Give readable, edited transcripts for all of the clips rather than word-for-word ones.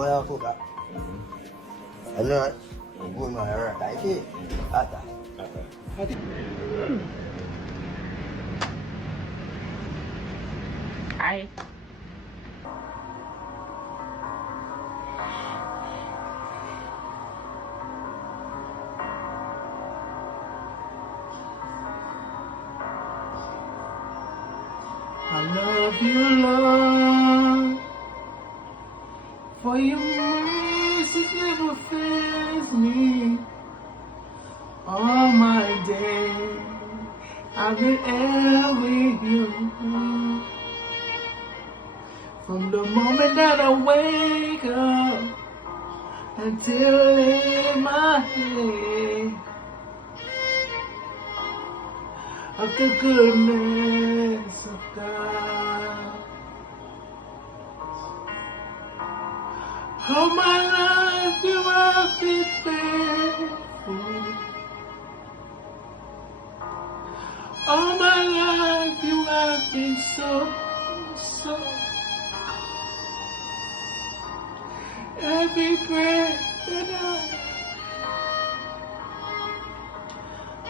boy have cook up. I know it. Good man, alright. I see. Ata. I love you, Lord, for your mercy never fails me. All my days I've been here with you. From the moment that I wake up until in my head of the goodness of God. All my life you have been faithful. All my life you have been so. Every breath that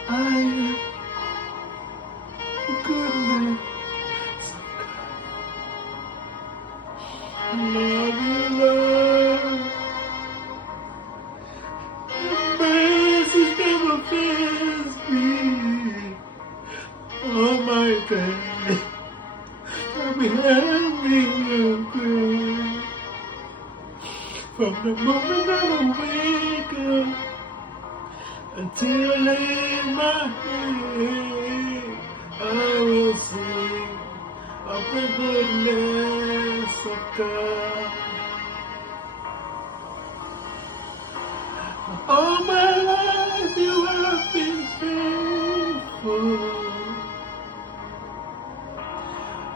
I am a good man. I love you, Lord. Your mercy never fails me. Oh my God, I've been having a prayer. From the moment that I wake up until I lay my head, I will sing of the goodness of God. All my life you have been faithful.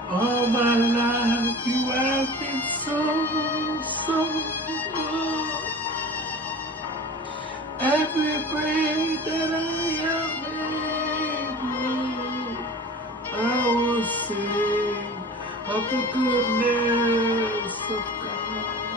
All my life you have been so good. Every breath that I am able, I will sing of the goodness of God.